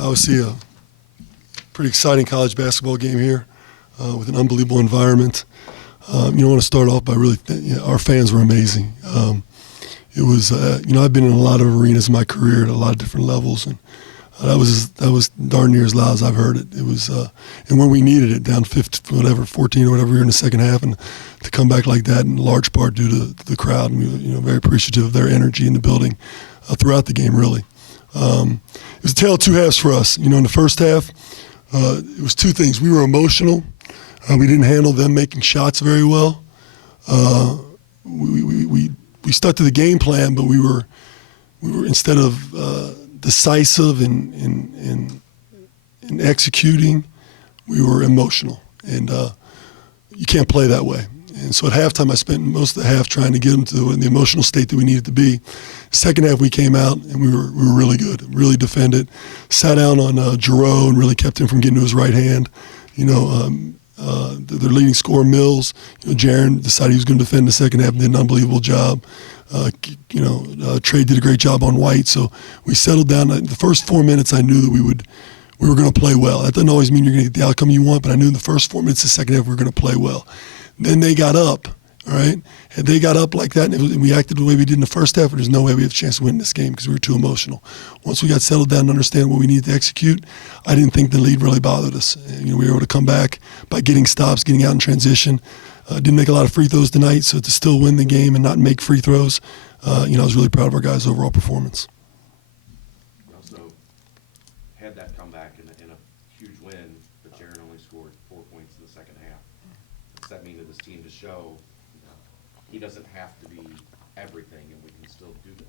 Obviously, a pretty exciting college basketball game here with an unbelievable environment. I want to start off by really, our fans were amazing. It was, I've been in a lot of arenas in my career at a lot of different levels, and that was darn near as loud as I've heard it. It was, and when we needed it, down 14 or whatever we were in the second half, and to come back like that, in large part due to the crowd, and we were, very appreciative of their energy in the building throughout the game, really. It was a tale of two halves for us. In the first half, it was two things. We were emotional. We didn't handle them making shots very well. We stuck to the game plan, but we were instead of decisive in executing, we were emotional, and you can't play that way. And so at halftime, I spent most of the half trying to get them to the emotional state that we needed to be. Second half, we came out and we were really good, really defended. Sat down on Giroux and really kept him from getting to his right hand. Their leading scorer, Mills, Jaron decided he was going to defend the second half and did an unbelievable job. Trey did a great job on White. So we settled down. The first 4 minutes, I knew that we were going to play well. That doesn't always mean you're going to get the outcome you want, but I knew in the first 4 minutes of the second half we were going to play well. Then they got up, all right? And they got up like that, and we acted the way we did in the first half, and there's no way we have a chance to win this game because we were too emotional. Once we got settled down and understand what we needed to execute, I didn't think the lead really bothered us. We were able to come back by getting stops, getting out in transition. Didn't make a lot of free throws tonight, so to still win the game and not make free throws, I was really proud of our guys' overall performance. You also had that comeback in a huge win, but Jaron only scored 4 points in the second half. What's that mean to this team to show he doesn't have to be everything and we can still do this?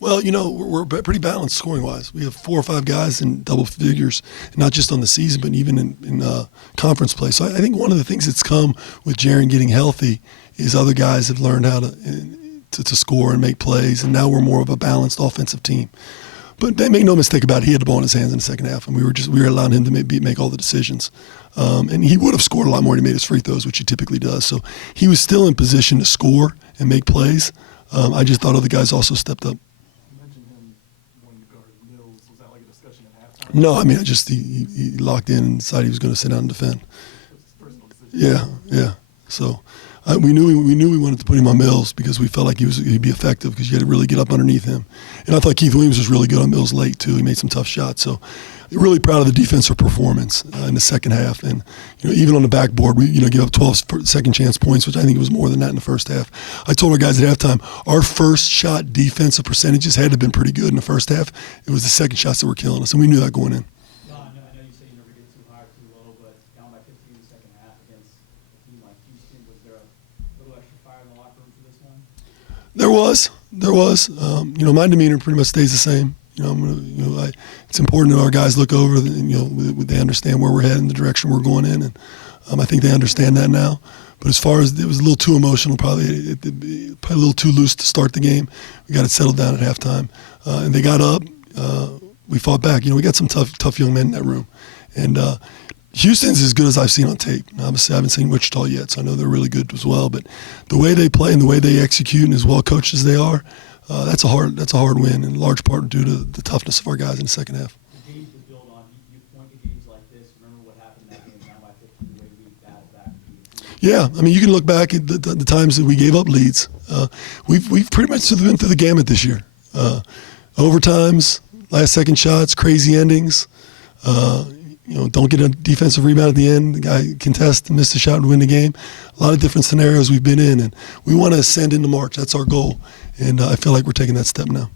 Well, we're pretty balanced scoring-wise. We have 4 or 5 guys in double figures, not just on the season, but even in conference play. So I think one of the things that's come with Jaron getting healthy is other guys have learned how to score and make plays, and now we're more of a balanced offensive team. But make no mistake about it, he had the ball in his hands in the second half, and we were allowing him to make all the decisions. And he would have scored a lot more than he made his free throws, which he typically does. So he was still in position to score and make plays. I just thought other guys also stepped up. You mentioned him wanting to guard Mills. Was that like a discussion at halftime? No, he locked in and decided he was going to sit down and defend. It was his personal decision. Yeah. So we knew we wanted to put him on Mills because we felt like he'd be effective because you had to really get up underneath him. And I thought Keith Williams was really good on Mills late too. He made some tough shots. So really proud of the defensive performance in the second half. And even on the backboard, we give up 12 second chance points, which I think it was more than that in the first half. I told our guys at halftime our first shot defensive percentages had to have been pretty good in the first half. It was the second shots that were killing us, and we knew that going in. I know you say you never get too high or too low, but down by 15 in the second half against a team like Houston, was there a little extra fire in the locker room for this one? There was. My demeanor pretty much stays the same. It's important that our guys look over, they understand where we're heading, the direction we're going in, and I think they understand that now. But as far as it was a little too emotional, probably a little too loose to start the game. We got it settled down at halftime, and they got up. We fought back. We got some tough young men in that room, and Houston's as good as I've seen on tape. Obviously, I haven't seen Wichita yet, so I know they're really good as well. But the way they play and the way they execute, and as well coached as they are, that's a hard win, in large part due to the toughness of our guys in the second half. The games to build on, you point to games like this. Remember what happened in that game down by 15, the way we battled back. Yeah, you can look back at the times that we gave up leads. We've pretty much been through the gamut this year. Overtimes, last second shots, crazy endings. Don't get a defensive rebound at the end. The guy contests and miss a shot and win the game. A lot of different scenarios we've been in, and we want to ascend into March. That's our goal, and I feel like we're taking that step now.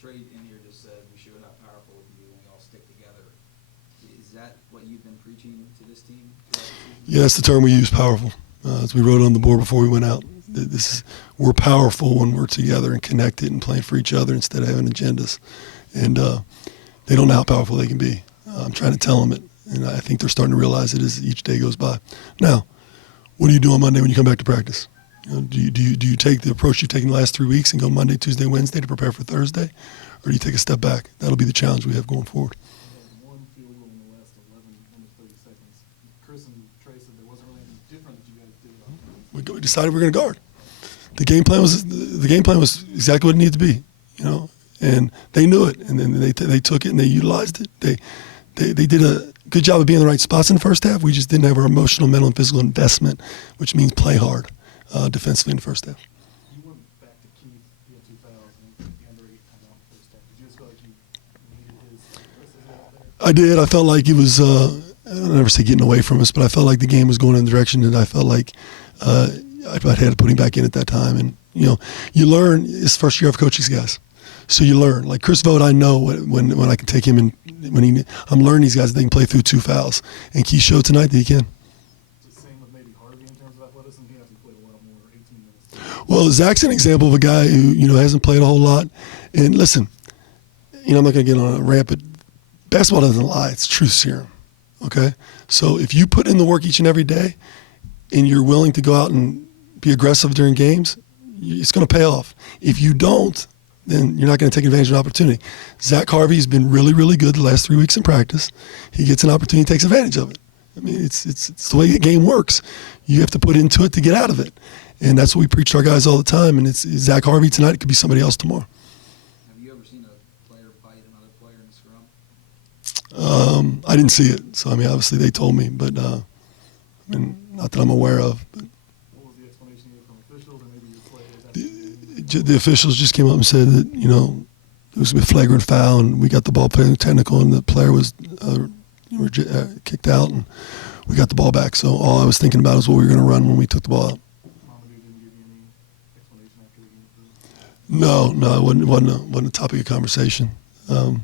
Trey in here just said we showed how powerful we can be when we all stick together. Is that what you've been preaching to this team? Yeah, that's the term we use, powerful. As we wrote on the board before we went out, we're powerful when we're together and connected and playing for each other instead of having agendas. And they don't know how powerful they can be. I'm trying to tell them it, and I think they're starting to realize it as each day goes by. Now, what do you do on Monday when you come back to practice? Do you take the approach you've taken the last 3 weeks and go Monday, Tuesday, Wednesday to prepare for Thursday, or do you take a step back? That'll be the challenge we have going forward. One field goal in the last 11 minutes, 30 seconds. Chris and Trey said there wasn't really anything different that you guys did. We decided we were going to guard. The game plan was exactly what it needed to be. and they knew it, and then they took it and they utilized it. They did a good job of being in the right spots in the first half. We just didn't have our emotional, mental, and physical investment, which means play hard defensively in the first half. You went back to Keith, he had 2 fouls, and he took the under 8 timeout in the first half. Did you just feel like you needed his aggressiveness out there? I did. I felt like he was, I'll never say getting away from us, but I felt like the game was going in the direction that I felt like I had to put him back in at that time. And, you know, you learn, it's the first year I've coached these guys. So you learn. Like Chris Vogt, I know when I can take him in, I'm learning these guys that they can play through 2 fouls. And Keith showed tonight that he can. It's the same with maybe Harvey in terms of athleticism. He hasn't played a lot more, 18 minutes. Well, Zach's an example of a guy who, you know, hasn't played a whole lot. And listen, you know, I'm not going to get on a rant, but basketball doesn't lie. It's truth serum. Okay? So if you put in the work each and every day and you're willing to go out and be aggressive during games, it's going to pay off. If you don't, then you're not going to take advantage of an opportunity. Zach Harvey has been really, really good the last 3 weeks in practice. He gets an opportunity, takes advantage of it. I mean, it's the way the game works. You have to put into it to get out of it. And that's what we preach to our guys all the time. And it's Zach Harvey tonight. It could be somebody else tomorrow. Have you ever seen a player bite another player in the scrum? I didn't see it. So, I mean, obviously they told me. But, I mean, not that I'm aware of. But What was the explanation you get from officials or maybe your players? the officials just came up and said that, you know, it was a flagrant foul and we got the ball playing technical and the player was kicked out and we got the ball back. So all I was thinking about is what we were going to run when we took the ball out. Mamadou didn't give you any explanation after the game? No, it wasn't a topic of conversation at all.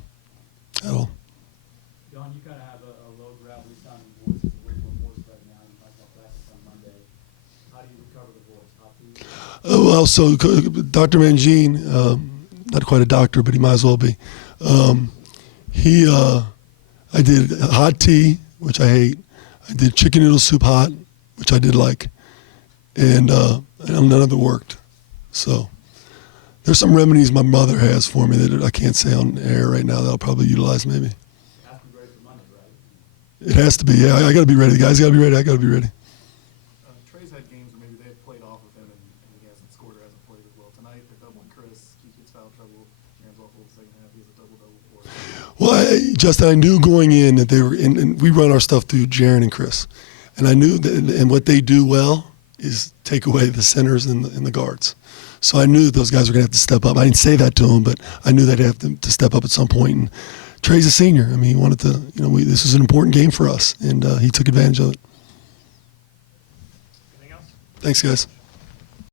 Don, you kind of have a low gravity sounding voice. It's a little more voice right now. You talked about practice on Monday. How do you recover the voice? How do you? Well, so Dr. Mangine, not quite a doctor, but he might as well be. I did hot tea, which I hate. I did chicken noodle soup hot, which I did like, and none of it worked. So there's some remedies my mother has for me that I can't say on air right now that I'll probably utilize maybe. You have to be ready for Monday, right? It has to be. Yeah, I got to be ready. The guys got to be ready. I got to be ready. Trey's had games where maybe they've played off of him and he hasn't scored or hasn't played as well. Tonight they're doubling Chris. Keith gets foul trouble. Jaren's awful in the second half. He has a double-double for us. Well, Justin, I knew going in that they were, and we run our stuff through Jaren and Chris, and I knew that, and what they do well is take away the centers and the guards. So I knew that those guys were going to have to step up. I didn't say that to them, but I knew they'd have to step up at some point. And Trey's a senior. I mean, he wanted to, you know, this was an important game for us, and he took advantage of it. Anything else? Thanks, guys.